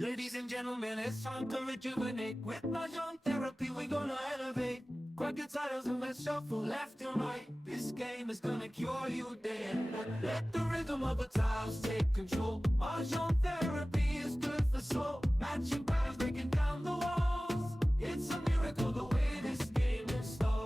Ladies and gentlemen, it's time to rejuvenate. With Mahjong therapy, we're gonna elevate. Grab your titles and let's shuffle left and right. This game is gonna cure you day and night. Let the rhythm of the tiles take control. Mahjong therapy is good for soul. Matching patterns, breaking down the walls. It's a miracle the way this game installs.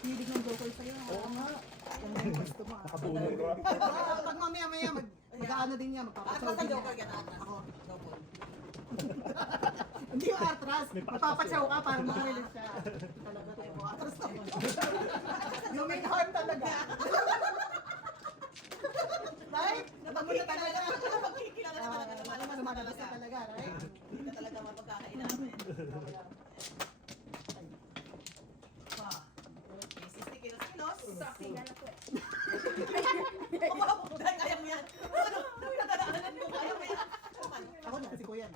Hilig ng Joker sa'yo. Oo nga. Yan na yung gusto mo. Nakatulog ka. Pag mamaya-maya, mag-ano din niya, magpapasaw din niya. Ako. Hindi yung atras. Magpapasaw ka para makarelate siya. Talaga tayo mo. Atras na mo. Yung may heart talaga. Right? Napagkita talaga. Magkikilala naman ang Alam mo, sumagalasa talaga, right? Hindi ka talaga mapagkakain namin. 60 kilos. Saking ano po eh. Umabot dahil kaya mo yan. Ano pinagdadaanan mo? Kaya mo yan. Ako na, si Kuya.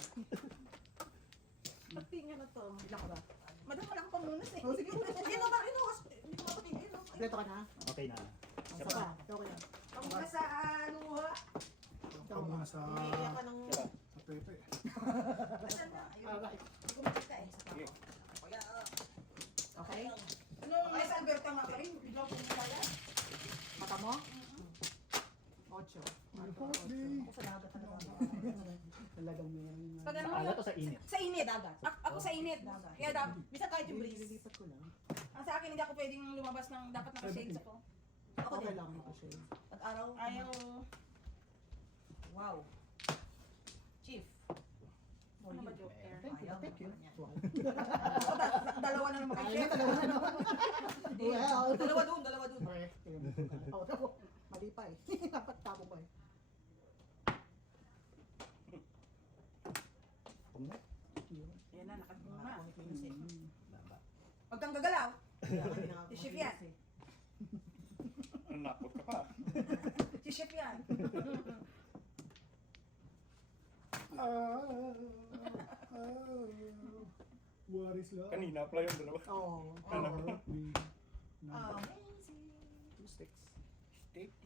Pagtinga na to. Ilan ka ba? Madam, wala akong pamunas eh. Oh, sige. Hindi naman, hindi ko mapatingin. Kompleto ka na? Okay na. Isa pa. Okay na. Pamunas sa luha. Ikaw Ako ba? muna sa Umiiyak ka ng... Pepe. Asan na? Ayun. Alright. Hindi ko makita eh. Kaya, Okay? Anong nasa Alberta nga pa rin? Biglang pumilala. Mata mo? 8. Birthday! Ako sa dagat talaga. Talagang may... Pag ano, Alat o sa init? sa init. Ako sa init. Kaya bisa kahit yung breeze. Nililipat ko lang. ang sa akin hindi ako pwedeng lumabas ng dapat naka-shades ako. Ako Okay din. lang makashade. At araw. Ayaw. Wow. Chief. Ano ba Joker? Thank you. Thank you. Wow. Ako dalawa na naman Ayun kay na, dalawa na naman. Well. Dalawa dun. Okay. Ako. Mali pa eh. Dapat tabo pa eh. Pumna. Yan na, nakagmuna. Baba. Huwag kang gagalaw. Si Chef yan. Nakot ka pa. Si Chef yan. What is love? Kanina pala yung dalawa. Oo. Amazing. 2 sticks.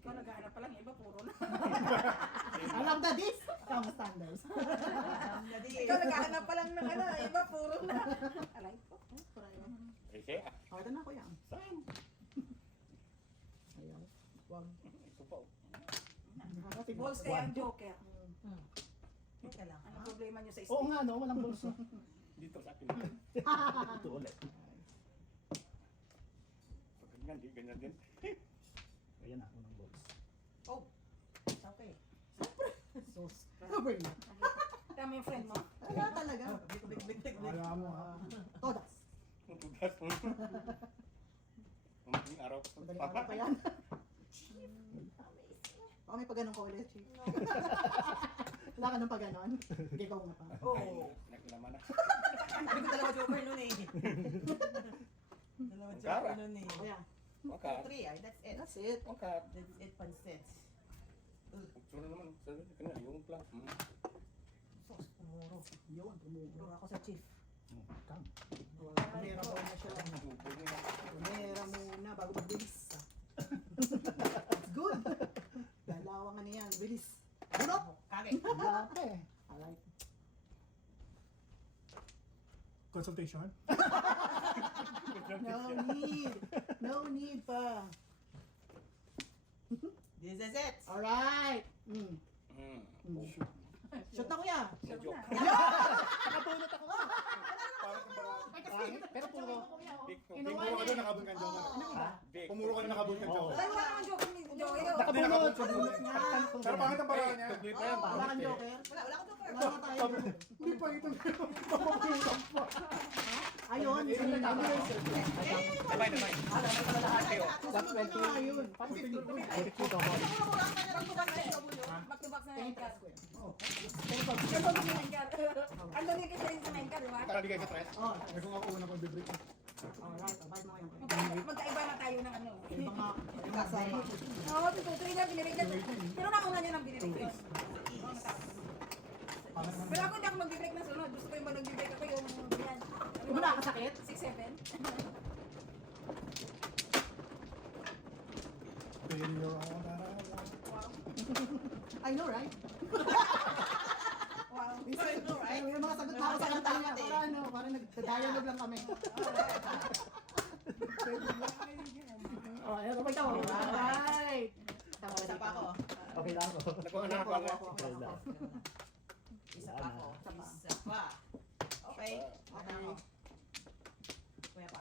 Ikaw naghahanap pa lang, iba puro na. Alam na this? Some standards. Ikaw naghahanap pa lang ng ano, iba puro na. Alay ko. Eh, kaya. Oh, ito na kuya. Saan? Ayaw. Wag. Ito pa. Balls kaya ang Joker. Teka lang. Ano problema niyo sa Oo stick? nga, no? Walang bolso. Dito sa akin. Ito ulit. Pag ganyan, di ganyan din. Ayan na, unang bolso. Oh. It's okay. Sus. Cover na. Tama yung friend mo? Wala talaga. Big. Kaya mo ha. Todas. Ang tugas mo. araw. Madaling araw pa yan. Baka may pag-ganon ko ulit, Chief. Wala ka ng pag-ganon? Hindi ka nga pa. Oo. Nakilaman na. Sabi ko dalawa joker nun eh. Dalawa joker nun eh. Kaya, Wakat. 3 ay, that's it. that's it. Wakat. That's it, pansit. Sura naman. Sabi ko na, yung plan. Sos, pumuro. Yun, tumuro. Puro ako sa chief. Tumira muna siya. Tumira muna bago mag-bilis. It's good. Dalawa nga niyan, bilis. Bulok! Kage. Grabe. I like it. Consultation? No need. No need pa. This is it. Alright. Shoot na kuya. Medyo. Nakapulot ako nga. Parang kung parang... Ay kasi, pero puro. Pumuro ka doon, nakabun ka dyan. Ano ba? Pumuro ka doon, nakabun ka dyan. Dalawa naman joker ni Joey. Nakapulot. Nakapulot nga. Pero pangit ang paraan niya. Tuglit na yan. Wala kang joker. Wala akong joker. Wala ka tayo. Hindi pa ito. Papapulot pa. Ayun. Damay, damay. That's 20. Ayun. 50. Back to back na yung card. Oh. Ando din kasi rin sa main card, di ba? Nakabigay sa tres. Oh. Ay kung ako una kong bibreak. Alright. Abay mo ngayon. Magkaiba na tayo ng ano. Yung mga kasama. Oo, tutuloy na, binibig na. Pero nauna nyo nang binibig yun. Pero ako hindi ako mag-break na sunod. Gusto ko yung mag-break ako yung yan. Yung wala kasakit? 6-7. Failure ako na. I know, right? Wow. I know, right? Yung mga sagot na ako sa kanta niya. Para ano, parang nagda-dialogue lang kami. Oh, ayun, kapag tama. Alright. Tama Isa pa ako. Okay lang ako. Nakuha na ako. Isa pa ako. Isa pa. Okay. Okay ako. Kuya pa.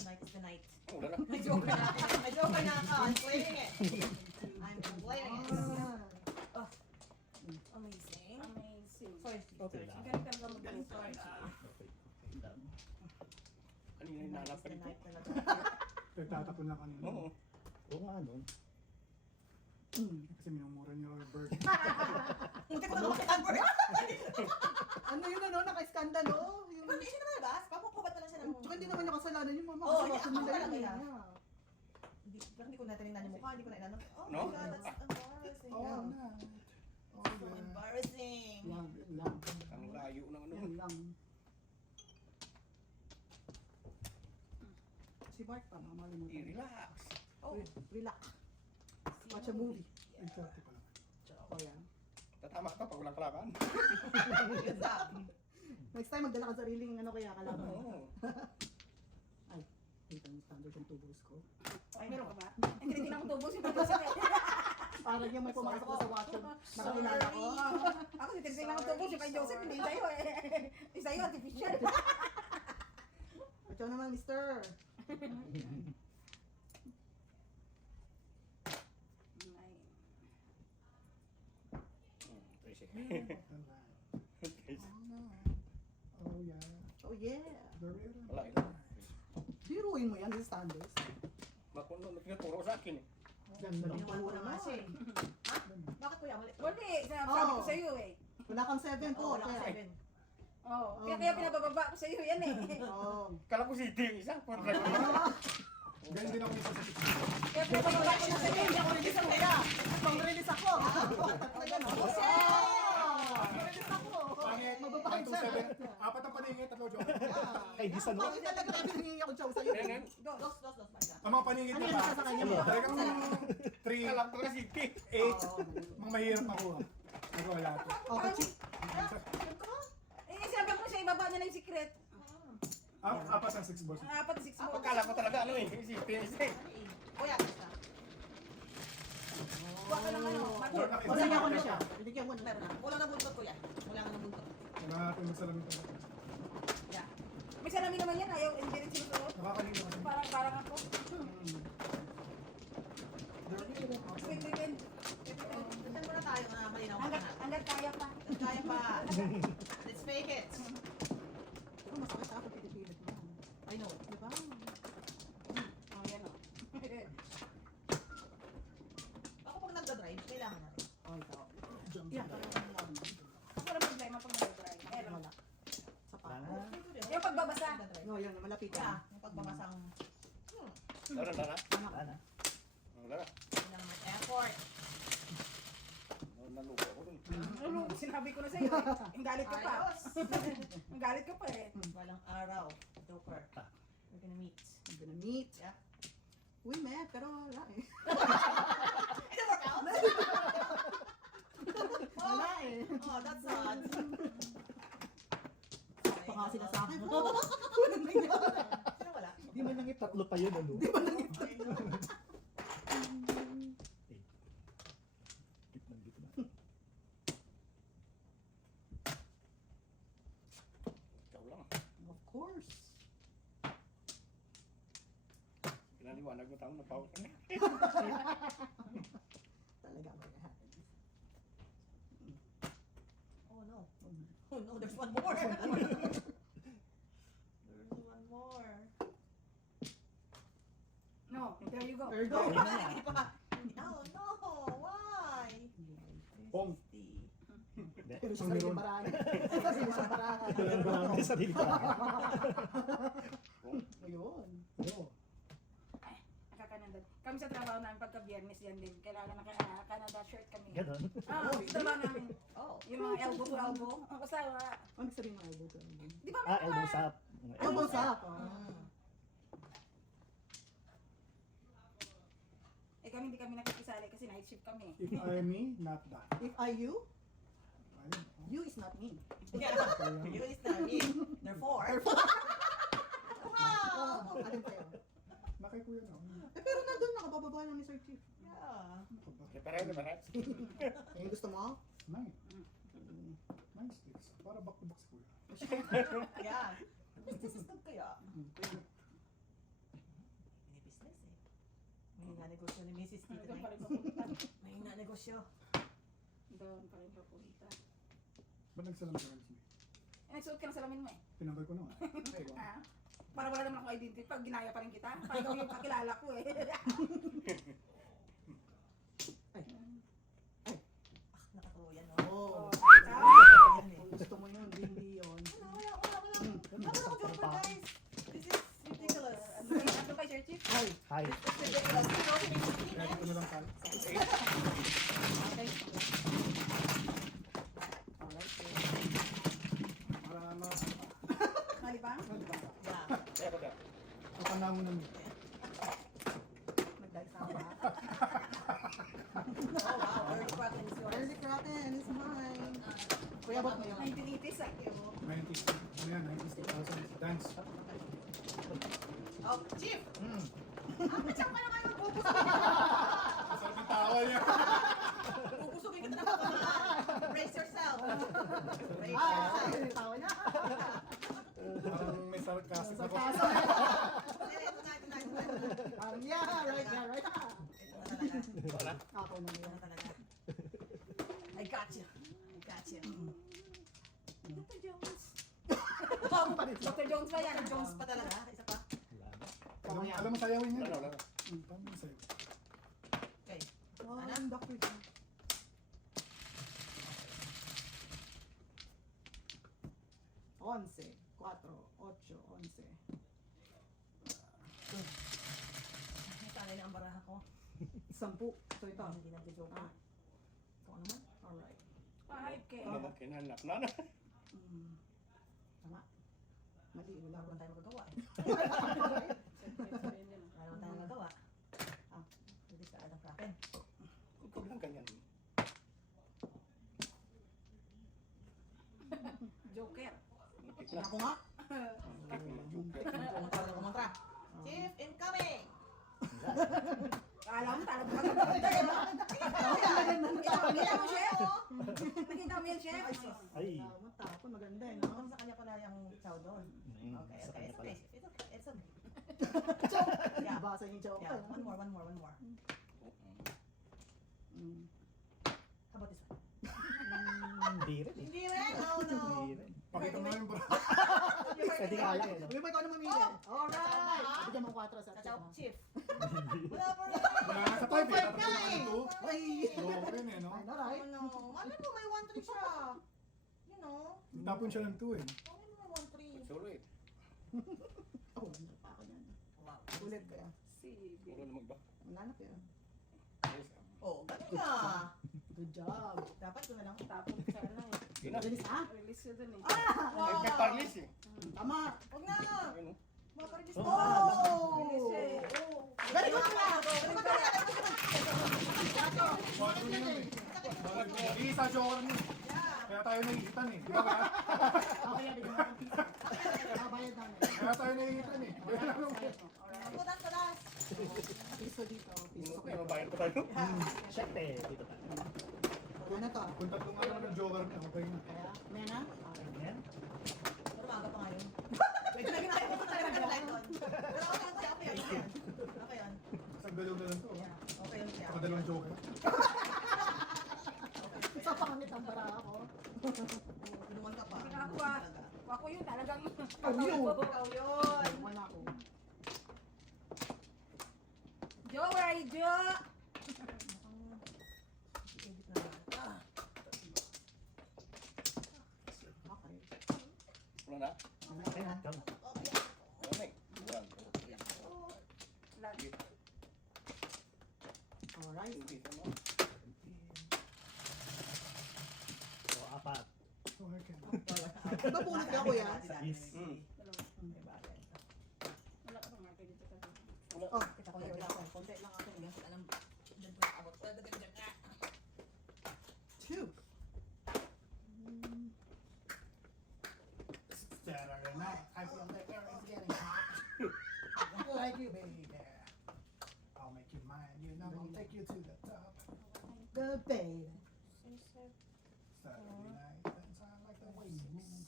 Tonight is the night. Wala na. May joker na. May joker na ako. I'm playing it. I'm playing it. Amazing. Amazing. Sorry. Okay lang. Ang galing talaga mag-story. Ano yung hinanap It's ka the dito? night talaga. Nagtatapon lang kanina. Oo. Oo nga, no? Kasi minumura niyo yung bird. Munti ko na makakambor. Ano yun ano, naka-skandalo? Yung... Hindi siya nakalabas. Papakubat na lang siya ng... Tsaka hindi naman niya kasalanan yung mga Oo, kasalanan ako nila talaga yun. yan. Yeah. Hindi ko natinignan yung mukha. Hindi ko na inanong. Oh No? my God, that's embarrassing. Oo na. Oh, So embarrassing. Lang, yun lang. Ang layo ng ano. Yun lang. Si Mark pa, mamalimutan. I-relax. Oh, Relax. Watch a movie. Ay, 30 pa lang. Oh, yeah. Tatama ka pag walang kalaban. good job. Next time, magdala ka sariling ano kaya kalaban. Oo. Ay, dito yung standard yung tubos ko. Ay, meron ka ba? Hindi din ako tubos yung tubos eh. Para yung may pumasok ko sa watcher, nakakilala ko. Ako si Tinsing lang ang tubos yung kay Joseph, hindi sa'yo eh. Hindi sa'yo, artificial. Ito naman, mister. Alright. Oh, yeah. Oh, yeah. Very Wala ito. Biruin mo yan, yung standards. Makuno, tinuturo sa akin eh. Ganda ng Ginawa ko puro na nga naman. siya eh. Ha? Bakit kuya? Mali. Wali, sabi ko sa'yo eh. Wala kang 7 po. Wala ka Kaya. 7. Oo, kaya pinabababa ko sa'yo yan eh. Oo. Kala ko si Ding, isang punta. Ganyan din ako isa sa 6. Kaya pinabababa ko na sa'yo. Hindi ako release ako kaya. Pang-release ako. Tatlo yan. Pang-release ako. Pangit. Mababahid 1, 2, siya. 7. Apat ang paningit, tatlo joke. Kay Gisan mo? Bakit talaga tayo hiningi ako joke sa'yo? Ganyan. Dos. Basta. Ang mga paningit Ano niya yung pa. isa sa kanya? Talagang 3, Kala ko na si Ding. 8. Mga mahirap makuha. Nagwala ko. Okay, chick. Eh, sabi ko siya, ibaba niya na yung secret. Apat ang 6 balls. Apat na 6 mo. Akala ko talaga ano eh, si Ding. Kuya, basta. Kuha ka ng ano, magur. O, sige ako na siya. Binigyan ko na. Meron na. Wala na buntot kuya. Wala na buntot. Wala natin magsalamin ito. Yeah. May salamin naman yan, ayaw, hindi rin sinusuot. Nakakalito kasi. Parang ako. Wait. Dito muna tayo na malinaw ka na. Hanggat kaya pa. Kaya pa. Let's fake it. Masakit ako pinipilit mo. I know. Diba? No, yan, malapit Yeah, ka. yung pagbabasang, Lara, Lara. Wala na. Lara. yun ang may effort. Naluto ako dun. Ano, sinabi ko na sa'yo eh. Ang galit ka pa. Ayos. Ang galit ka pa eh. Walang araw. Joker. We're gonna meet. I'm gonna meet. Yeah. We met, pero wala eh. It didn't work out. Wala eh. Oh, that's sad. Pa nga sila sa akin. Sino wala? Di man lang tatlo pa yun, ano? I know. Gitnang gitna. Ikaw lang. Of course. Pinaliwanag mo taong napaw ka na. Talaga ba yan? Oh no. Oh no, there's one more. There's one more. No, there you go. There you go. Oh, hindi pa. Oh no, why? Pong. 50. Hindi. Pero sa Ang sarili meron. marami. Sa sarili sa marami. Walang marami sa sarili pa. Ayun. Oo. Nakakanandad. Kami sa trabaho namin pagka biyernes yan din. Kailangan Canada shirt kami. Ganon. Ah, sa trabaho namin. Oh. Yung mga elbow to elbow. Basta, Ano sabihin mo elbow to? di ba? Elbow up. Elbow up. Eh kami hindi kami nakikisali kasi night shift kami. If I me, not that. If I you, Ayun. you is not me. Yeah. You is not me. Therefore. Wow. Alin kayo? Nakay kuya na. Eh pero nandun nakabababa lang ni Sir Chief. Yeah. Pareho, pareho. Eh gusto mo? Nine. Nine sticks. Para back to back si kuya. Yeah. Business is good kaya. May business eh. May nanegosyo ni Mrs. Tita Doon pa Nay. rin papunta. May nanegosyo. Doon pa rin papunta. Ba't nagsalamat ka rin siya? Eh, nagsuot ka ng salamin mo eh. Tinanggal ko na nga. Ayun. Ah, para wala naman akong identity. Pag ginaya pa rin kita, parang ikaw yung kakilala ko eh. Nakatuluyan no? Oo. Yan eh. Gusto mo yun, hindi yun. Wala. Wala ako joker guys. This is ridiculous. Ano kay Sir Chief? Ay, Hi. It's ridiculous. You know, si Mrs. Tita Kaya ko na lang kal. okay. Alright. Para Malibang? Yeah. Kaya ko dyan. mapanangon na mo. Nagdagsama. Oh wow, early Kraken is yours. Early Kraken is mine. Kuya, ba't mo yun? 1980s ah. 90s. Ano yan? 90s, 2000s. Dance. Oh, Chief! Hmm. Saan ka na kayo magpupusugin? Masarap yung tawa niya. Pupusugin kita na ba? Brace yourself. Brace Ah, yourself. ay, tawa niya. Parang may sarcastic Sa ako. kaso. Ito na. Yeah, right, yeah, right. Ito na talaga. Ako na Ito yan. na talaga. I got you. I got you. Dr. Jones. Ako pa rin. Dr. Jones ba yan? Dr. Jones pa talaga. Isa pa. Alam mo sayawin niya? Wala. Paano mo sayaw? Okay. Oh, ang Dr. John. Once, 4, 8, 11. Natalay na ang baraha ko. 10. So ito. Hindi nag-joke. Ah. Ito naman. Alright. 5K. Kinanap na na. Tama. Mali, wala Wala ko. naman tayo magagawa eh. Siyempre, sabihin din. Wala naman tayo magagawa. Ah, hindi sa Adam Kraken. Huwag lang ganyan. Joker. Muntik na. Ako nga. Kumontra na kumontra. Chief, incoming! Alam mo, talaga maganda. Nakita mo, chef? Nakita mo yan, chef? Ay. Tapon, maganda eh. Ako No? sa kanya pala yung chow doon. Okay, Sa okay. kanya It's pala. okay. It's okay. It's okay. Yeah. Basa yung joke. Yeah. One more. Mm. How about this one? Hindi rin. Hindi rin? Oh no. Hindi rin. Pakita mo nga yung bra. Pwede nga yan. Uy, may ikaw na mamili. Alright. Bigyan mo 4 sa Kachaw, atin. Chief. Wala pa rin. Wala nga sa 5 eh. Perfect Tapos nga yung eh. 2. Ay! Low rin eh, no? Ay, alright. Oh no. Alam mo, may 1-3 siya. You know. Tapon siya ng 2 eh. Alam mo, may 1-3. Sulit. Oh, wala pa ako yan. Wow. Ulit kaya. Puro naman ba? Wala na kaya. Yes. Oh, galing ka. Good job. Dapat ko na lang. Tapos sa ano eh. Yun na. Bilis ha? Release yun dun eh. Wow. May parlis eh. Tama. Huwag na. Ayun, oh. Maparigis Oh. mo. Release siya eh. Very good na. Very good na. Quatro na yun eh. Isa joker niya. Kaya tayo nahihitan eh. Di ba ba? Okay, yan. Bigyan mo ng pizza. Nakabayad namin. Kaya tayo nahihitan eh. Kaya lang yung Putas, putas. Piso dito. Piso May kayo. mabayad pa tayo. Siyempre, dito tayo. Ano to? kung tatlong nga naman ng joker niya, okay na. Kaya, may na? Ayan. Pero maaga pa ngayon. Wait, lagi na kayo. Tayo na kayo doon. Pero okay yan. Okay yan. Isang galaw na lang to. Yeah. Okay yun siya. Saka dalawang joker. Sa pangit ang bara ako. Inuman ka pa. Hindi ka ako ah. Ako yun talagang. Ikaw yun. Ikaw yun. Wala ako. Jo, where are you, Jo? Edit na lang. Okay. Wala na? Okay na. Come. Wala na eh. Wala. Lagi. Alright. Hindi, ano? So, apat. So, I can. Diba punot ka, kuya? Yes. Dalawa. Wala ka bang marker dito kasi. Oh, Kita ko wala ako. Konti lang ako. Hindi ko alam. Diyan ko abot. two. Saturday night. I feel the air is getting hot. Like you, baby. I'll make you mine. You know, I'll take you to the top. The baby. Saturday night. Dance I like the way you move.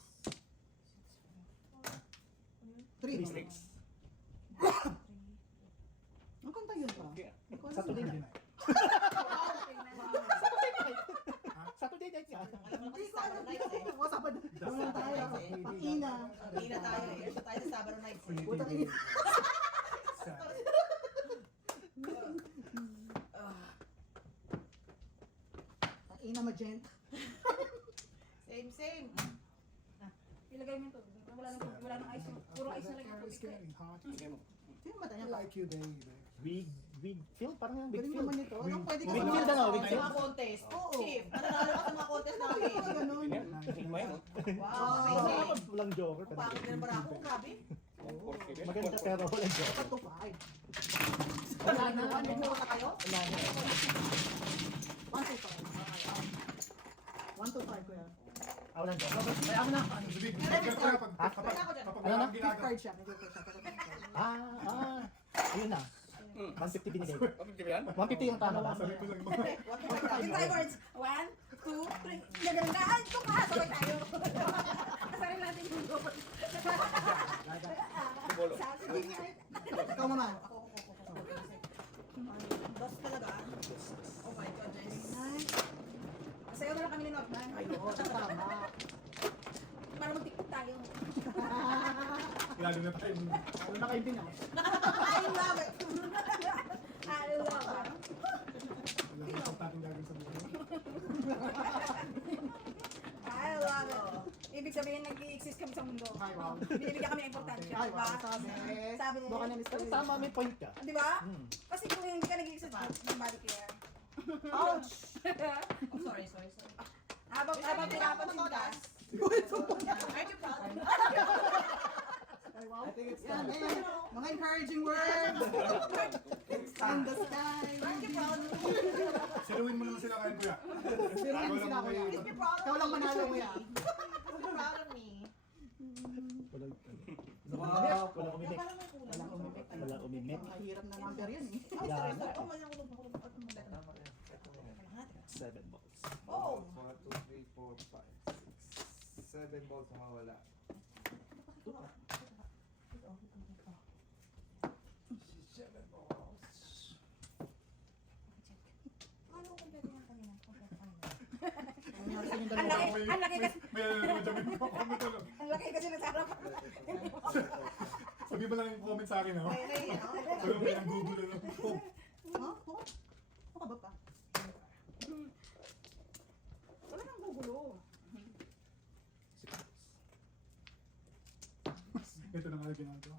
Three. Three. Ang kanta yun pa? Okay. Hindi ko alam. Saturday Saturday night. night. Saturday night nga. Alam mo Hindi kasi ko alam. Sabado nights eh. O, Sabado. Wala tayo. Ang ina. Hindi na tayo eh. Isa tayo sa Sabado nights eh. Putang ina. Saturday. Ah, Ang ina magenta. Same. Ilagay mo ito. Wala nang ice. Puro ice na lang yung Air is tubig ko eh. getting hot. Sige mo. Sino ba tayo? I like you, baby. Wig field? Parang yung wig Galing field. naman ito. Anong pwede ka Wig ba? field ano? Wig Sa field. mga contest. Oo. Chief, nanalo ka sa mga contest namin. Ganun. Ganyan. Higma yan, oh. Wow, amazing. Walang joker. Ang pangit din para ako. Grabe. Okay, din. Maganda pero walang joker. Cut to five. Wala na. Nagbuka na kayo? Wala na. 1 to 5. 1 to 5 kuya. Walang joker. May ako na. Big, kapag Ano na? ang Gift ginagawa. card siya. May gift card siya. Ayun na. 150 binigay. Kapag di ba yan? 150 yung tama ba? Sabi ko lang yung mga Yung five words. 1, 2, 3. Nagandaan ko ka. Sabay tayo. Kasarin natin yung goal. Bolo. Saturday night. Ikaw naman. Ako. Dos talaga. Oh my God, Jess. Sayo na lang kami ni Norman. Ay, oo. Tama. Para mag-tiktok tayo. lalo na tayo. Lalo na kayo din ako. I love it. I love it. Wala na akong tating gagawin sa buhay. I love it. Ibig sabihin, nag-i-exist kami sa mundo. Ay, wow. Binibigyan kami ng importansya. Ay, Diba? wow. Sabi. Sabi. Baka na-miss ko. Tama, may point ka. Di ba? Hmm. Kasi kung hindi ka nag-i-exist, nobody care. Ouch! Oh, sorry. Habang pinapansin ka, Aren't you proud? Ay, wow. Yan, eh. Mga encouraging words. It's in the sky. Aren't you proud? Sinuwin mo naman sila kain kuya. Sinuwin mo sila, kuya. Please be proud of Ikaw lang me. manalo, kuya. Please be proud of me. Walang Wow. Walang umimik. Parang may kulang. Walang umimik. Walang umimik. Mahirap na number yan eh. Ay, Yan. sorry. Oh, mali ako. 7 balls. Oh. 1, 2, 3, 4, 5, 6, 7 balls na mawala. Ano kung pwede yan kanina? ang laki kasi, May nanonood yung comment ko. ang laki kasi nasa harapan. Sabi mo lang yung comment sa akin ha. May, ano? Sabi mo yung Google lang. Ha? Oh? Ano ba pa? Wala nang gugulo. Ito na nga ginagawa.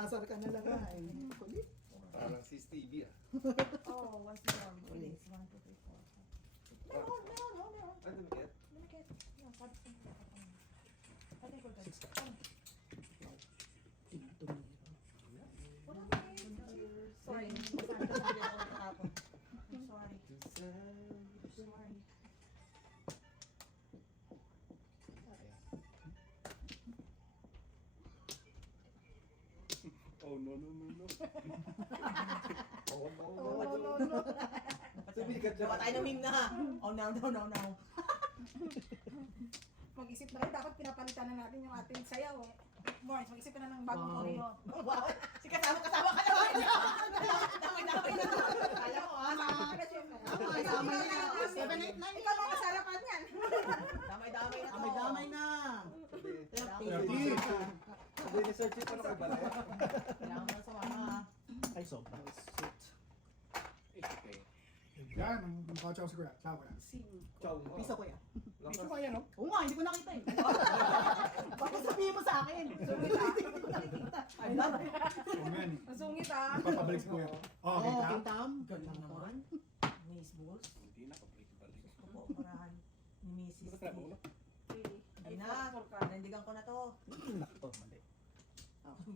Asar ka na lang ay. Kulit. Parang si Stevie ah. Oh, once more. Bilis. 1, 2, 3, 4. Meron. Ano dumikit? Lumikit. Yan, sabi ko. Pati ko ito. Wala na eh. Sorry. Sorry. Sorry. Oh, no, no, no, no. Oo, No. Sumikat siya. Gawa tayo ng meme na. Oh, no. Mag-isip na kayo, dapat pinapalitan na natin yung ating sayaw eh. Morris, mag-isip ka na ng bagong Wow. choreo. Wow. Si kasama ka naman. Damay-damay na to. Kala ko ah. Damay na. 7, 8, 9. Ikaw ang masarapan yan. Damay-damay na to. Damay na. Sabi ni Sir Chip, ano kayo ba? Kailangan mo na sa mama ah. Ay, sobra. It's okay. Yan, ang makachaw si Kuya. Ciao, Kuya. Chow. Piso ko yan. Gusto ko yan, no? Oo nga, hindi ko nakita eh. Bakit sabihin mo sa akin? Sungit ah. Hindi ko nakikita. Ay, damay. Oo, yan. Masungit ah. Papabalik si Kuya. Oh, Oh, kita? Tam. Galing naman. Miss Bulls. Hindi na, pabalik-balik. Gusto ko marahan ni Mrs. Gusto ka na, ulo? Hindi na. Nandigan ko na to. Nakto, mali.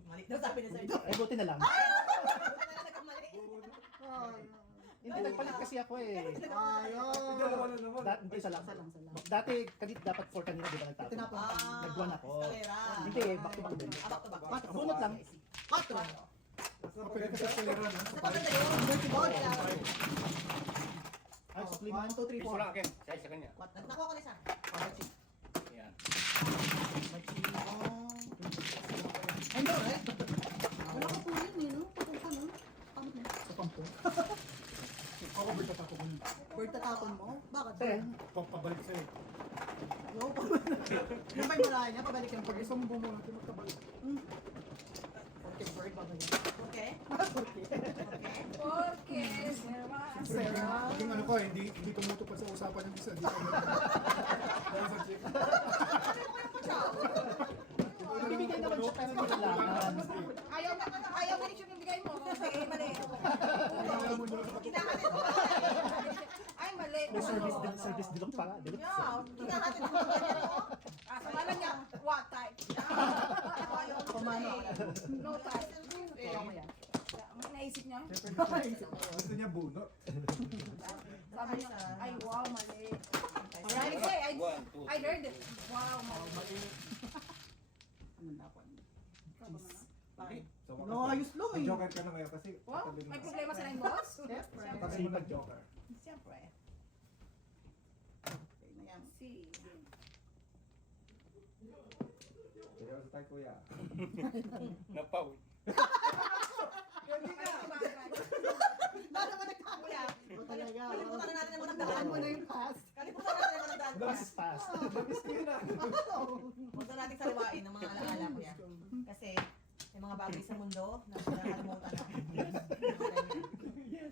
Mali daw sabi ni Sir. Ay, buti na lang. Nagkamali. Hindi, nagpalit kasi ako eh. Hindi, dalawa na naman. Hindi, isa lang. Isa lang. Dati, dapat 4 kanina, di ba nagtapon? Tinapon. Nag-1 ako. Eskalera. Hindi, back to back. Back to back. Bunot lang. 4. Mas napaganda sa eskalera, no? Sa paganda yun. Dirty ball. Ay, sa klima. 1, 2, 3, Piso 4. lang, Ken. Siya, sa kanya. Nakuha ko na isa. Yan. Ano, eh? Wala ko po yun eh, no? Papunta no? Pangit na. Sa pampo. Ako, bird attack ko nun. Bird tatapon mo? Bakit? Eh, Papabalik sa'yo. No, yung may maraya niya, pabalik yung bird. Isang mo muna, hindi magkabalik. Okay, bird, babalik. Okay? Okay? Okay, sermas. Sarah. Yung ano ko, hindi tumutupad sa usapan ng isa. Dito dahil sa chick. bibigay naman siya pero hindi kailangan. Ayaw na rin yung bigay mo. Sige, mali. Kinakatin ko. Ay, mali. May service dilok pa. Dilok Yeah, sa. kinakatin ko. Sa malan niya, what type? Ayaw ko Pumano eh. ka na. No type. Ikaw mo yan. May naisip niya? Gusto niya bunot. Sabi niya, ay wow, mali. Alright. Ay, 1, 2, I heard it. Wow, mali. Anong dapat? So, No, ayos lang eh. Joker ka na ngayon kasi Wow, katabi may mo. problema sa line boss? Siyempre. Katabi mo ng Joker. Siyempre. Okay na yan. Si. Seryoso tayo, kuya. napaw. Lalo ka nagkakula. O talaga. Kalimutan na natin ang mga Daan mo daan. na yung past. Kalimutan na natin ang mga daan. This is fast. Mabis ko yun ah. Huwag na natin saliwain ang mga alaala ko yan. Kasi may mga bagay sa mundo na nakalimutan natin.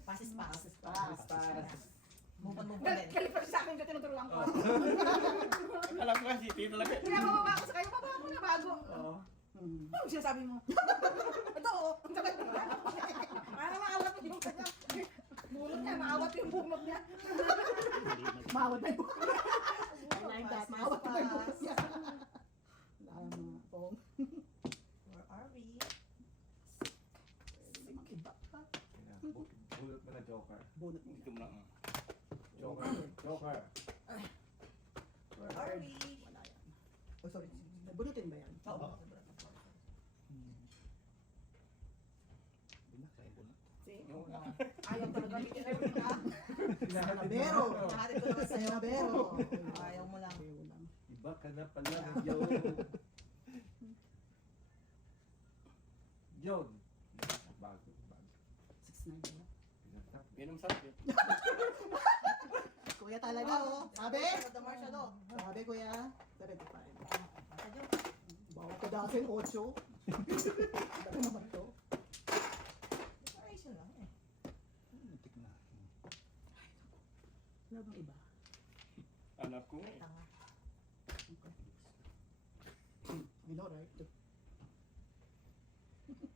Pass is pass. Move on din. Kalipar sa akin ka tinuturuan ko. Alam ko kasi, dito lang. Pinababa ko sa kayo, baba mo na bago. Oo. Ano sinasabi mo? Ito oh, ang sabi ko. Para maawat yung kanya. Bulot niya, maawat yung bumog niya. Mawad na yung Pass, Like that. pass, Mawad na yung pass. niya. Alam mo, Pong. Where are we? Bunot mo na Joker. Bunot mo. Dito mo lang. Joker. Joker. Where are we? Wala yan. Oh, sorry. Bunutin ba yan? Oo. See? Ayaw talaga ni Kinero ka. Sinabero. Nahatid ko naman sa'yo. Sinabero. Ayaw mo lang. Ayaw lang. Iba ka na pala ng Yo. Yon. Bago. 6'9" ba? Pinatap. Inom sa akin. Kuya talaga, oh. Sabi? The martial law. Sabi, kuya. 75. Ayun. Bawat ka dati, 8. Dati naman to. Decoration lang eh. Muntik na. Wala bang iba? Anak ko. Tanga. Alright.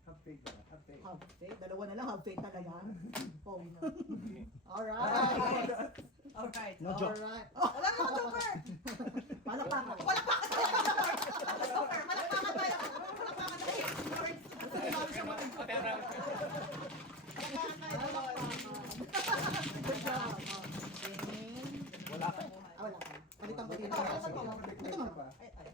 Half fade na. Half fade. Half fade. Dalawa na lang, half fade talaga. Oh. I know. Alright. Alright. No joke. Alright. Oh, Wala ka mga joker! palakpakan. Palakpakan tayo! Palakpakan tayo! Palakpakan tayo! Good job. Okay. Wala ka. Wala ka. Palitan ko dito. Ito ba? Ay, ay.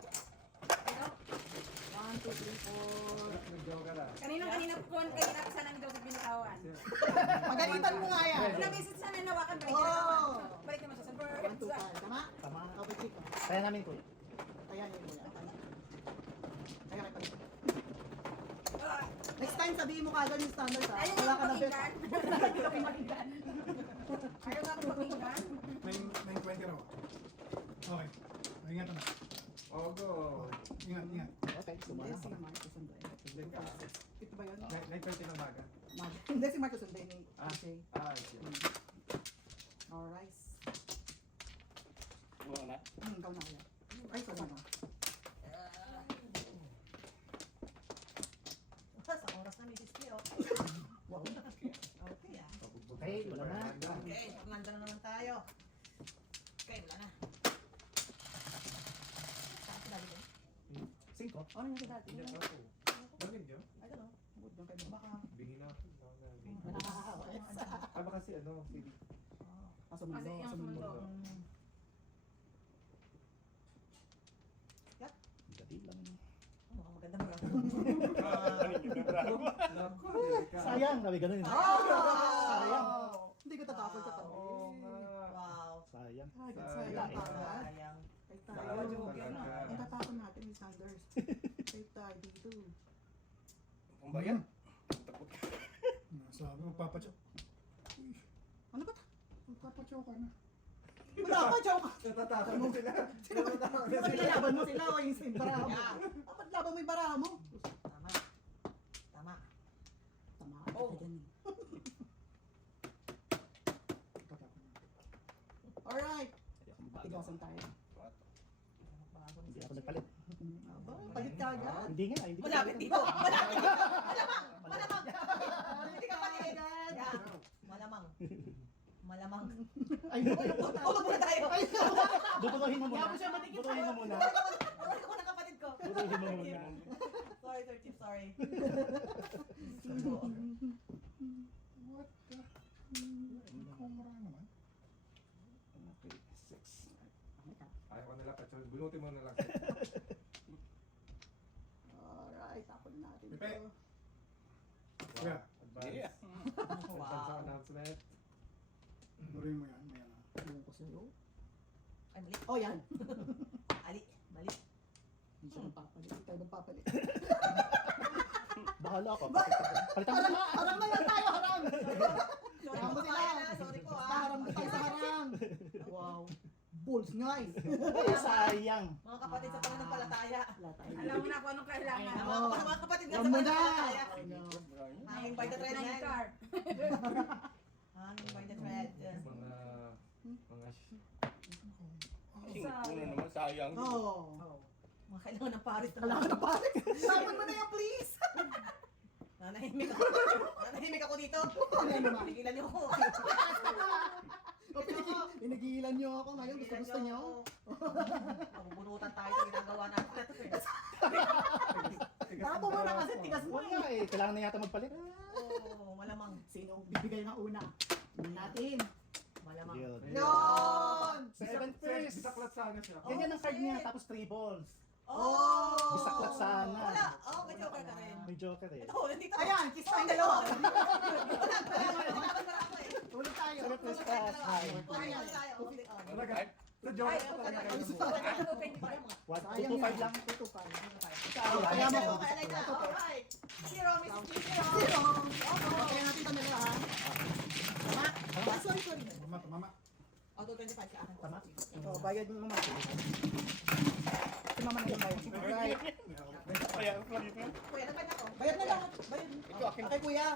1, 2, 3, 4. Nag-joke na. Kanina pa sana ni Joseph binitawan. Pagalitan mo nga yan. Una visit sana nawakan, balik Oh. na. Balik naman sa 1, 2, 5. Tama? Tama. Okay, check. Kaya namin kuya. Kaya niyo muna. Kaya kayo pala. Next time sabihin mo kagad yung standard ha. Ayaw Wala nga ka na bet. pakinggan. Ayaw nga pakinggan. 920 raw. Okay. Ingatan na. Oh, go. Ingat, ingat. Okay, Hindi, sumama si ka. Marcos Sunday. Hindi ka. Ito ba yun? 9:20 ng maga. Hindi, si Marcos Sunday ni Ah. AJ. Okay. Alright. Wala. Ikaw na kaya. Ay, ikaw na. Sa oras na may display, oh. Wow. Okay, ah. Okay, wala na. Okay, nanda na naman tayo. Okay, wala na. Saan sinabi ko? 5. Ano yung dati? Hindi ako. Bakit yun? I don't know. Good lang kayo. Baka. Bigyan na ako. Ah, Baka kasi ano, si Sa mundo. Kasi yung Sa mundo. sumunod. Dali lang. Mukhang maganda mo lang. Sayang, sabi ganun. Sayang. Hindi ko tatapon sa tabi. Oo nga. Wow. Sayang. Sayang. Sayang. Kay Sayang tayo. talaga. Ang tatapon natin yung Sanders. Kay tayo dito. Kung ba yan? Sabi mo, papacho. Ano ba? Papacho ka na. Wala pa, joke. Natatakot mo sila. Natatakot mo Dapat sila. ilaban mo sila o yung sa baraha mo. Yeah. Dapat laban mo yung baraha mo. Tama. Tama. Tama. Oh. Ganun. Alright. Hindi ako magbago. Tigasan tayo. Bago Hindi na ako nagpalit. Aba, palit ka agad. Hindi nga, hindi ko Malapit dito! Malapit dito! Malamang! Malamang! Hindi ka palit! agad. Yeah. Malamang. Malamang. Ay, Tulog muna tayo! Bubunuhin mo muna. Kaya mo siya matikip Bubunuhin mo muna. Tulog ko ng kapatid ko. Bubunuhin mo muna. Sorry, Sir Chief, sorry. What the? Kumara naman. Okay, 6. Ayaw ko nila patyo. Bunutin mo na lang. Alright, tapon natin Pepe. ito. Yeah. Advance. Yeah. Advance ang Wow. announcement. Burin mo yan. Mayan na. Ano ko sa'yo? Ay, mali. Oh, yan. Ali. Mali. Hindi siya magpapalit. Hindi tayo magpapalit. Bahala ako. Palitan mo Harang, na. harang na yan tayo, harang! Sorry Harang po, mo sila. kaya na. Sorry po, ah. Harang mo tayo sa harang. Wow. Bulls nga eh. Ay, sayang. Mga kapatid sa pananampalataya. Wala tayo. Alam mo na kung anong kailangan. Ay, Mga kapatid nga Alam sa mo na. pananampalataya. Ano? Hanging by the thread Nine yan. card. Hanging by the thread. Mga Puno naman, sayang. Oh. Mga kailangan ng paris na Kailangan na pare. Tapon mo na yan, please. Nanahimik ako. Nanahimik ako dito. Ano naman? Pigilan niyo ako. O, pinigilan niyo ako ngayon. Gusto niyo? Mabubunutan tayo sa ginagawa natin. Tapon mo na kasi tigas mo Wala eh. Kailangan na yata magpalit. Oo, malamang. Sino ang bibigay ng una? Natin. Malamang. Yun. Yun! 7 first. Bisaklat sana siya. Ganyan ang card niya. Tapos 3 balls. Oh! Bisaklat sana. Wala. Oh, may joker ka rin. May joker eh. Ito, nandito. Ayan, kiss tayong dalawa. Wala ako eh. Ulit tayo. Sabi plus plus high. Wala tayo. Okay. Talaga. Sa joke ko talaga kayo. Ano, 25? 225 lang. 225. Kaya mo. mo. Kaya na. Alright. Zero, Miss P. Zero. Zero. Kaya natin ito nila ha. Tama? Ah, sorry, sorry. Mama, mama. Oh, 225 ka akin. Tama. Oh, bayad mo mama. Si mama na yung bayad. Alright. Kaya, flagit mo. Kuya, nagbayad ako. Bayad na lang. Bayad. Okay, kuya.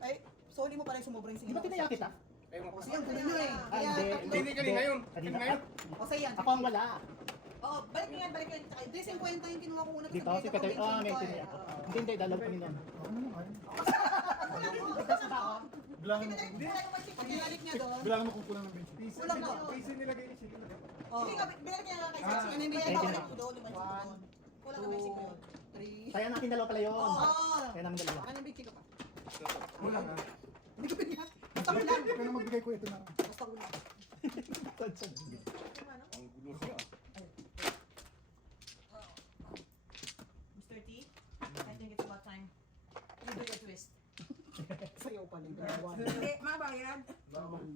Ay, sorry mo pala yung sumobra yung Di singil. ba tinaya kita? Ayaw O mo. siya, kunin nyo eh. Ah, hindi. Hindi, kanina yun. Kanina. Kanina yun. O siya yan. Ako ang wala. Oo, balik mo yan, balik Hindi, 50 yung kinuha ko una. Dito, si Peter. May tini ako. Hindi, dalaw kami nun. Bilangan mo. Pag binalik niya doon, Bilangan mo kung kulang ng 20. Piso, Kulang na. piso nilagay ni Sige. oh, Sige, binalik niya kay Ah. Sexy. Ano yung Kaya binalik bawal mo? ko doon, yung magic ko doon. Wala na magic ko yun. 3. Kaya natin dalawa pala yun. Oh, Kaya namin dalawa. ano yung big chica pa? Kulang ha. Hindi ko binigyan. Basta kulang. Huwag ka na magbigay ko ito na. Basta kulang. Ang gulo siya. Mr. T, I think it's about time. You do your twist. Sayaw pa rin. One. Hindi, mabayad. Sa akin.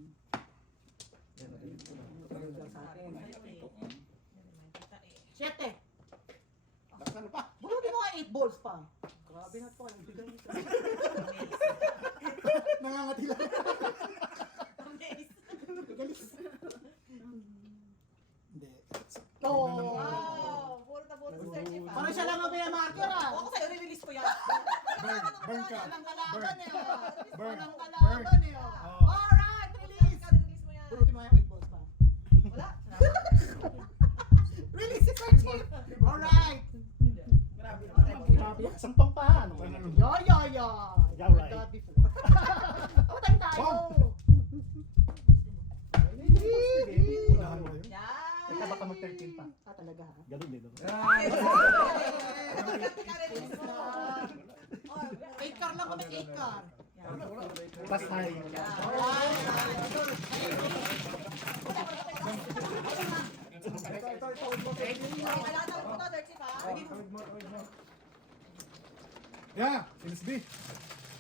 Kita eh. 7. Nasaan pa? Bulutin mo nga 8 balls pa. Grabe na to. Ang bigay nito. Nangangati lang. Amaze. Galis. Hindi. Oh. Wow, puro na puro sa search pa. Parang siya lang ang may marker ah. Ako sa'yo, re-release ko yan. Burn ka. Walang kalaban eh. Burn. Walang kalaban eh. Oh. Alright, release. Re-release mo yan. Bulutin mo nga 8 balls pa. Wala. Release si Sir Chief. Alright. Grabe, sampang pa. Ano ba? Yo. Yeah, right. Heard that before. Patay tayo. Unahan mo yun. Yan. Ikaw baka mag-13 pa. Ah, talaga ha? Ganun din. Release mo. 8 car lang kami, 8 car. Plus high. Wala na ako to, search pa. Yeah, Silas B.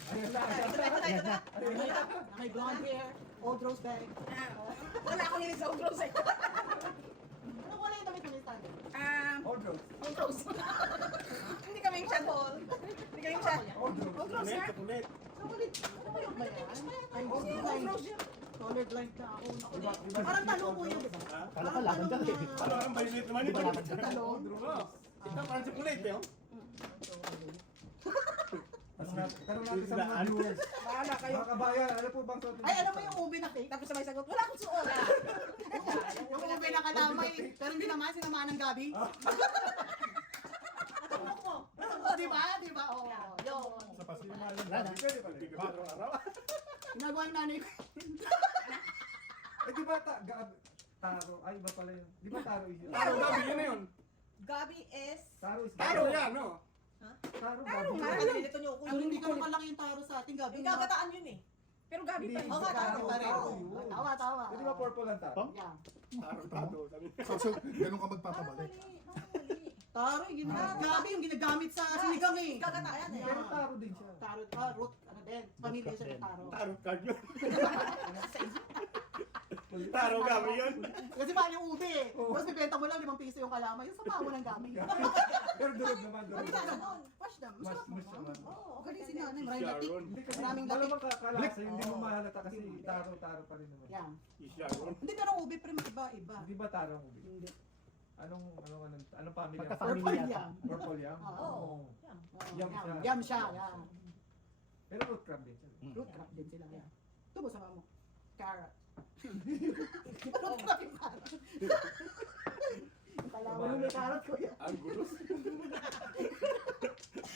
Ito na. May blonde hair, old rose bag. Wala akong hilig sa ugros eh. Ano wala yung damit mo ni Stan? Old Rose. Old rose. Hindi kami yung chat hall. Hindi kami yung chat. Old Rose. Old rose hair. Kulit. Ulit. Ano ba yun ba yan? I'm Old blind. rose yun. Colorblind na ako. Iba, iba. Parang talong po yun, di ba? Kala ka laban ka eh. Ano ang violet naman Di ba ito? laban ka? Talong. Ito parang si Kulit eh. Tanong natin sa mga viewers. Bahala kayo. Mga kabayan, ano po bang suot? Ay, alam mo yung ube na cake? Tapos sabay sagot, wala akong suot. Yung ube na kalamay. Pero hindi naman, sinamahan ng gabi. Di ba? Di ba? Oo. Yo. Sa paso. Wala na. Pwede pa rin. Araw-araw. Ginagawa yung nanay ko. Eh, di ba taro? Ay, iba pala yun. Di ba taro is yun? Taro gabi yun na yun. Gabi is... Taro is Taro yan, no? Taro, Taro gabi. nga. Nililito niyo ako. Ang hindi ko naman lang yung taro sa ating gabi. Yung gagataan yun eh. Pero gabi pa rin. Oo nga, taro pa rin. Taro yun. Tawa, tawa. Eh, di ba purple ang taro? Yeah. Taro. Sabi So, ganun ka Parang magpapabalik. mali. Parang mali. Taro, yung gabi yung ginagamit sa sinigang eh. Gagataan eh. Pero taro din siya. Taro, root, ano din. Pamilya siya ng taro. Taro card yun. Taro gabi yun. Kasi mahal yung ube eh. Tapos bibenta mo lang 5 piso yung kalamay. Yung sapaw mo ng gabi. Pero durog naman, durog. Ano ka nun? Wash them. Mas, Masarap mas naman. naman. Oo, galing si nanay. Maraming latik. Sharon. Hindi kasi Maraming latik. malamang kakalasa, hindi mo mahalata kasi taro pa rin naman. Yan. Si Sharon. Hindi pero ube pero iba-iba. Hindi ba taro mo? Hindi. Anong family? Magka-family Purple yata. yam. Purple yam? Oo. Oo. Yam siya. Yam siya. Yan. Pero root crab din siya. Root crab din sila. Yan. Ito mo sama mo. Carrot. Root crab yung carrot. Kalaman mo may carrot ko yan. Ang gulos.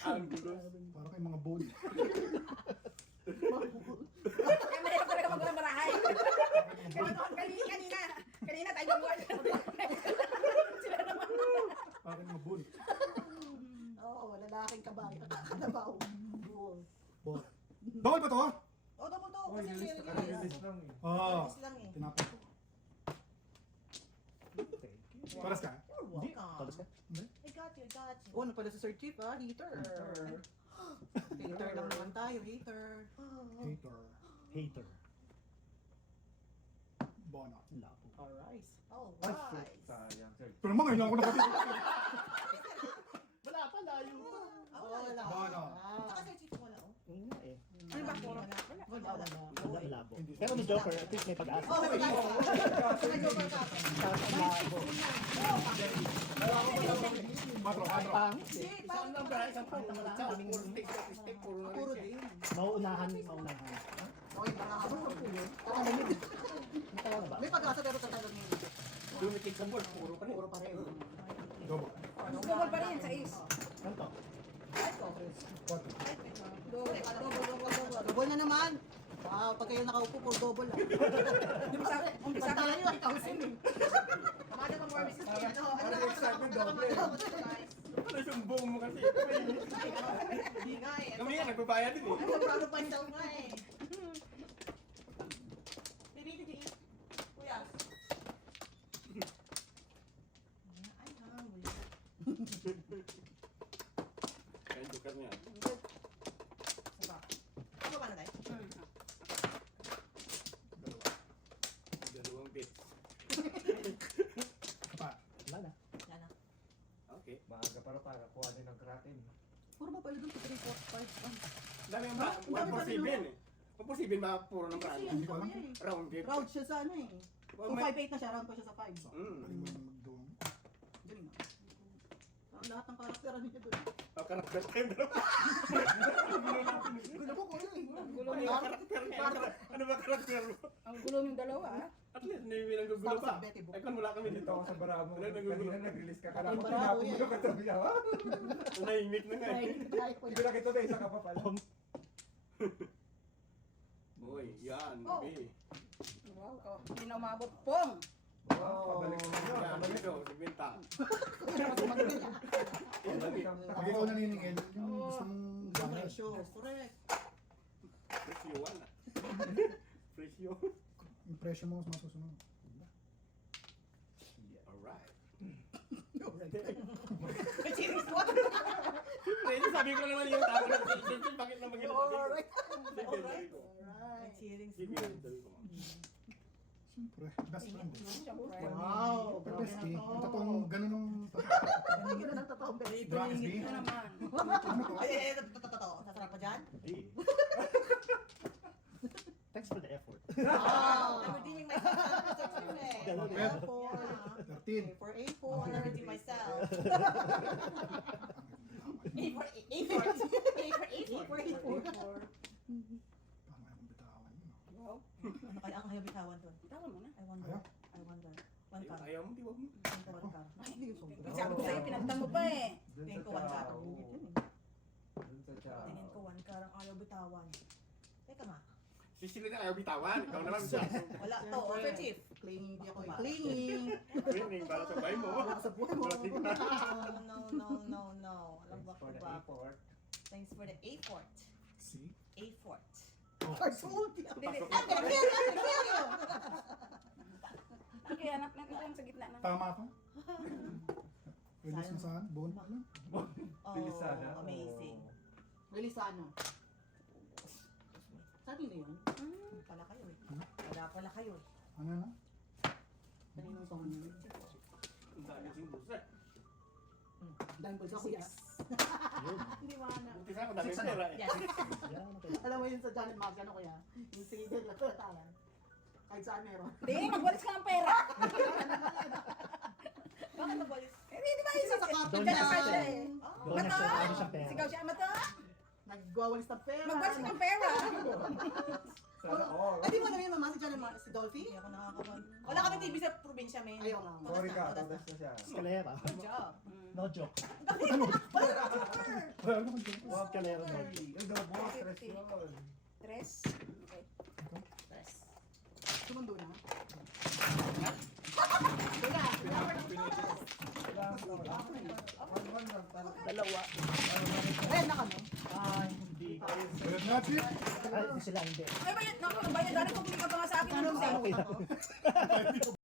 Ang gulos. Parang kay mga bowl. Kaya mahirap talaga magmamarahay. Kanina tayo gumawa. Sila naman. Parang kay mga bowl. Oo, lalaking kabayo. Kalabaw. Bull. Bowl. Bawal ba to? O, double to. Oh, Kasi release release. lang eh. Oo. Release lang eh. Tinapon ko. Paras ka? You're welcome. Talos ka? I got you, I got you. Oh, ano pala si Sir Chief ha? Hater. Hater lang naman tayo, hater. Hater. Hater. Bono. Labo. Alright. Oh, Ay, nice. shit. Sayang, sir. Pero mga ngayon ako nakapit. Wala pa, layo pa. Ah, wala. Wala. Bono. Saka Sir Chief wala, oh. Yun nga eh. Ano ba? Puro. Wala, wala. Wala, labo. Pero ni Joker, at least may pag-asa. Oh, may pag-asa. Nag-over ka. Tapos labo. Ang Isang number, isang part naman sa aming stick, puro na Puro rin siya. din. mauunahan. Okay, baka ako sa pulo. Matawag ba? May pag-asa pero tatalon ngayon. Dumitik sa board, puro ka rin. Puro pa rin. Double. Double pa rin sa is. Ano to? Double na naman. Wow, pag kayo nakaupo, puro double ah. Umpisa ka Tayo, ikaw sin. Kamada pa more business kaya. Para yung excitement doble. Ano yung buong mo kasi? Hindi nga eh. Kami nga, nagbabayad din eh. I'm so proud of myself nga eh. Baby, did you eat? Kuya. I'm hungry. Kaya yung dukat niya. Sarap. Ano ba na tayo? Dalawang bits. Wala na. Yan na. Okay. Maaga para kuha din ng kraken. Puro ba pala doon sa 3, 4, 5, 1? Dami yung ba? 147 eh. 147 ba puro ng brand? Hindi ko alam. Round game. Proud siya sa ano eh. Kung 5'8 na siya, round pa siya sa 5. Mm. Galing ah. Lahat ng karakter niya doon. Oh, karakter tayo dalawa. Gulo mo ko yun eh. Gulo Ano niyo. ba karakter niya? Ano ba karakter mo? Ang gulo yung dalawa ah. At least may nagugulo pa. Sa Betty Book. Ay, kung wala kami Dito dito. ako sa Baramo. Wala nagugulo. Kanina nag-release ka. Kala Yung ko Baramo tinapon mo yan. yung katabi ako. Nahingit na nga eh. Hindi na kita na isa ka pa pala. Boy, yan. Oh. Baby. Wow, oh, hindi na umabot. Pong! Pabalik mo yun. Yan, dito, si Binta. Pag ikaw naniningil, yung gusto mong gana. Presyo. Correct. Presyo wala. Presyo. Yung presyo mo mas masusunod. Alright. Cheers po. Pwede sabi ko naman yung tama ng sentence. Bakit naman gano'n sabi ko? Alright. Alright. Alright. Cheering. Sige, sabi ko. Siyempre, best friend. Siyempre. Wow. Pero best eh. Yung totoong ganun ng... Ganigil na ng totoong best. Braxby. Ito naman. Ay, totoo. Sasarap pa dyan? Hindi. Thanks for the effort. Wow. I'm redeeming myself. Ganun Yeah. eh. 13. For I A4. wanna redeem myself. A4. Paano kaya kung bitawan yun? Wow. Ano kaya ang ayaw bitawan doon? Bitawan mo na. I wonder. I wonder. One car. Ayaw mo, di wag mo. One car. Ay, hindi yung sobra. Sabi ko sa'yo, pinagtan mo pa eh. Dun Tingin sa ko one car. Chao. Dun sa Chao. Tingin ko one car ang ayaw bitawan. Teka nga. Si Sila na ayaw bitawan. Ikaw naman siya. Wala to. Offer chief. Clingy, hindi ako eh. Clingy. Winning para sa bay mo. Wala ka sa buhay mo. Wala tingnan. No. Alam ba ko For the ba? A4. Thanks for the A4. See? A4. I told you. Hindi, hindi. I'm gonna kill you! I'm gonna kill you! Okay, anak na lang sa gitna na. Tama ako? Release mo saan? Bone pa lang? Bilis sana. Oh, amazing. Release sana. Sabi na yun. Pala kayo eh. Wala pala kayo eh. Ano na? Kaninang song yun. Ang dami kasing busa. Dahil po sa kuya. Hindi mana. Buti sa ako, dami pera eh. Yes. Yan, okay. Alam mo yun sa Janet Mag, ano kuya? Yung single na tayo. Kahit saan meron. Hindi, magwalis ka ng pera. Bakit nabalis? Hindi ba isa sa Donation. Donation siya eh. Donation, ano siya pera. Sigaw siya, mata. Nagwawalis ng pera. Magwalis ka ng pera. Sana all. Ay, di mo alam yung mama si Janet Mag, si Dolphy? Hindi ako nakakaban. Wala kami TV sa probinsya, men. Ayaw nga. Sorry ka, tadas na siya. Escalera. Good job. No joke. Wala naman dyan. Wow, escalera no Ay, joke. ay, daw boss, stress yun. Tres. Okay. Stress. Sumundo na. Dalawa. Ayan na kami. Ah, hindi. Bayad natin. Ay, sila hindi. Ay, bayad. Naku, bayad. Dali, kung hindi ka pa nga sa akin. Ano Ano mo? sa Okay lang.